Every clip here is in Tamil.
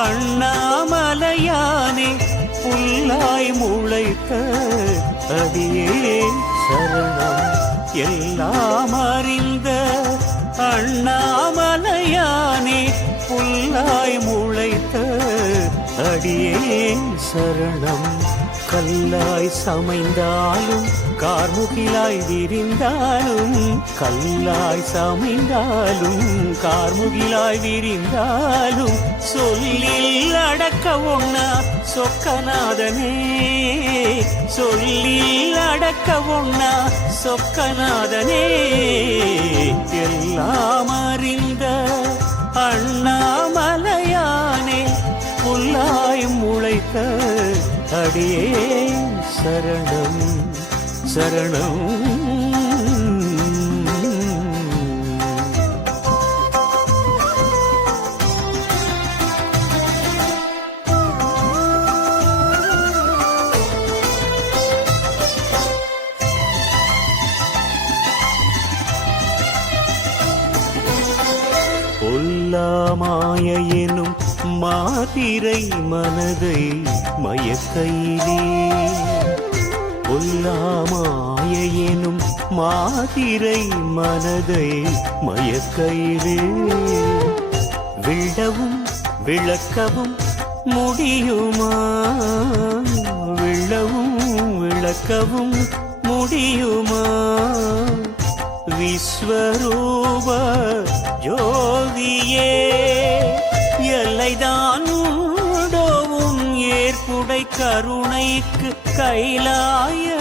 அண்ணாமலையானே புல்லாய் முளைத்த அடியே சரணம். எல்லாம் அறிந்த அண்ணாமலையானே புல்லாய் முளைத்த அடியே சரணம். கல்லாய் சமைந்தாலும் கார்முகிலாய் விரிந்தாலும் கல்லாய் சமைந்தாலும் கார்முகிலாய் விரிந்தாலும் சொல்லில் அடக்க ஒண்ணா சொக்கநாதனே. சொல்லில் அடக்க ஒண்ணா சொக்கநாதனே. எல்லாம் அறிந்த அண்ணாமலையானே புல்லாய் முளைத்த அடியே சரணம் சரணம் பொல்லாமாய எனும் மாதிரை மனதை மயக்கையிலே. பொல்லாமாய எனும் மாதிரை மனதை மயக்கையிலே. விழவும் விளக்கவும் முடியுமா? விழவும் விளக்கவும் முடியுமா? விஸ்வரூப ஜோதியே. எல்லைதான் உண்டோவும் ஏற்புடை கருணைக்கு கைலாயநாதனும்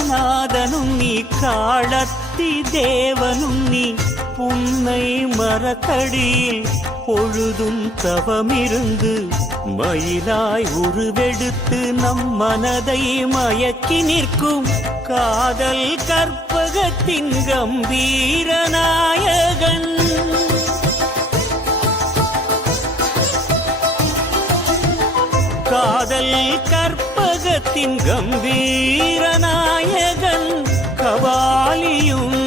நீ காலத்தி தேவனும் நீ புன்னை மரத்தடியில் பொழுதும் தவமிருந்து மயிலாய் உருவெடுத்து நம் மனதை மயக்கி நிற்கும் காதல் கற்பகத்தின் கம்பீரநாயகன் காதல் கற்பகத்தின் கம்பீரநாயகன் கபாலியும்